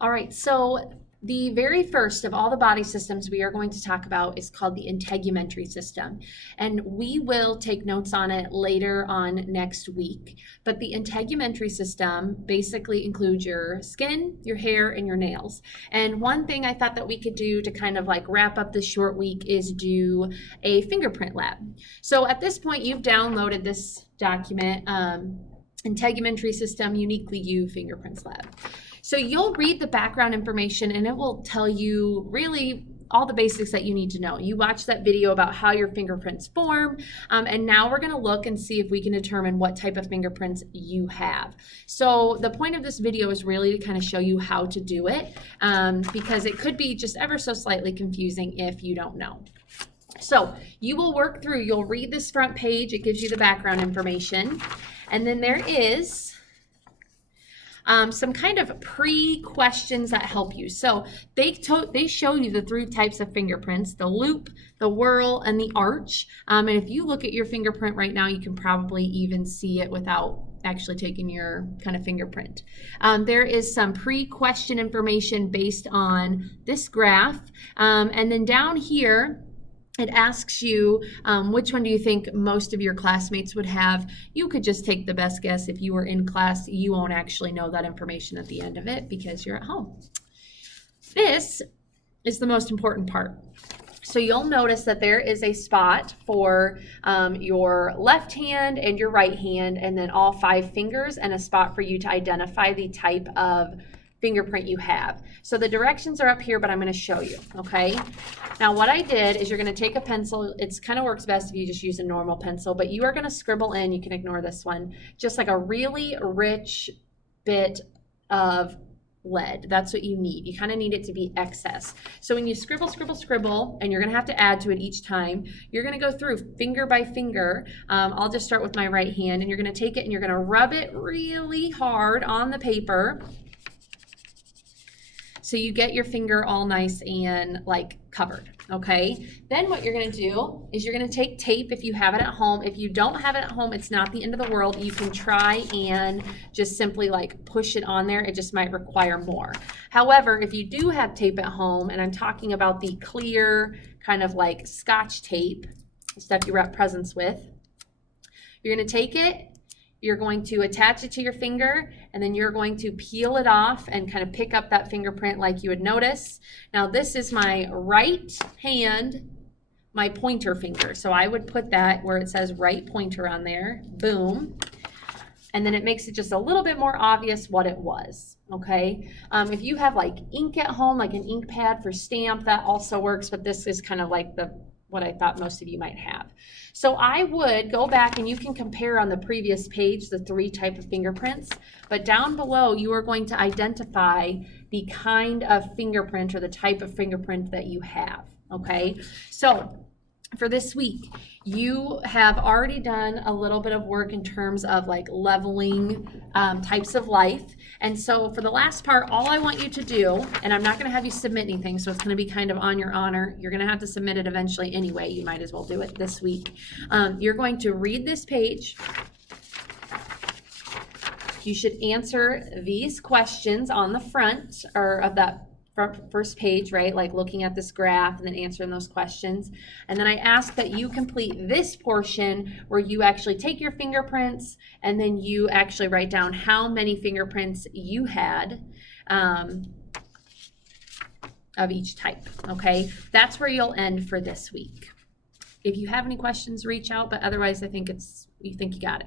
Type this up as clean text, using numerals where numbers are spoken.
All right, so the very first of all the body systems we are going to talk about is called the integumentary system. And we will take notes on it later on next week. But the integumentary system basically includes your skin, your hair, and your nails. And one thing I thought that we could do to kind of like wrap up this short week is do a fingerprint lab. So at this point, you've downloaded this document, Integumentary System Uniquely You Fingerprints Lab. So you'll read the background information and it will tell you really all the basics that you need to know. You watch that video about how your fingerprints form, and now we're going to look and see if we can determine what type of fingerprints you have. So the point of this video is really to kind of show you how to do it, because it could be just ever so slightly confusing if you don't know. So you will work through, you'll read this front page, it gives you the background information, and then there is some kind of pre-questions that help you. So they show you the 3 types of fingerprints: the loop, the whirl, and the arch. And if you look at your fingerprint right now, you can probably even see it without actually taking your kind of fingerprint. There is some pre-question information based on this graph. And then down here, it asks you, which one do you think most of your classmates would have? You could just take the best guess. If you were in class, you won't actually know that information at the end of it because you're at home. This is the most important part. So you'll notice that there is a spot for your left hand and your right hand, and then all 5 fingers, and a spot for you to identify the type of fingerprint you have. So the directions are up here, but I'm going to show you, okay? Now what I did is you're going to take a pencil. It's kind of works best if you just use a normal pencil, but you are going to scribble in, you can ignore this one, just like a really rich bit of lead. That's what you need. You kind of need it to be excess. So when you scribble, and you're going to have to add to it each time, you're going to go through finger by finger. I'll just start with my right hand, and you're going to take it and you're going to rub it really hard on the paper, so you get your finger all nice and like covered, okay? Then what you're gonna do is you're gonna take tape if you have it at home. If you don't have it at home, it's not the end of the world. You can try and just simply like push it on there. It just might require more. However, if you do have tape at home, and I'm talking about the clear kind of like Scotch tape, stuff you wrap presents with, you're gonna take it, you're going to attach it to your finger, and then you're going to peel it off and kind of pick up that fingerprint like you would notice. Now this is my right hand, my pointer finger. So I would put that where it says right pointer on there, boom. And then it makes it just a little bit more obvious what it was, okay? If you have like ink at home, like an ink pad for stamp, that also works, but this is kind of like what I thought most of you might have. So I would go back, and you can compare on the previous page the 3 types of fingerprints, but down below you are going to identify the kind of fingerprint or the type of fingerprint that you have, okay? So for this week, you have already done a little bit of work in terms of like leveling types of life. And so for the last part, all I want you to do, and I'm not going to have you submit anything, so it's going to be kind of on your honor. You're going to have to submit it eventually anyway. You might as well do it this week. You're going to read this page. You should answer these questions on the front or of that first page, right? Like looking at this graph and then answering those questions. And then I ask that you complete this portion where you actually take your fingerprints and then you actually write down how many fingerprints you had of each type, okay? That's where you'll end for this week. If you have any questions, reach out, but otherwise I think you got it.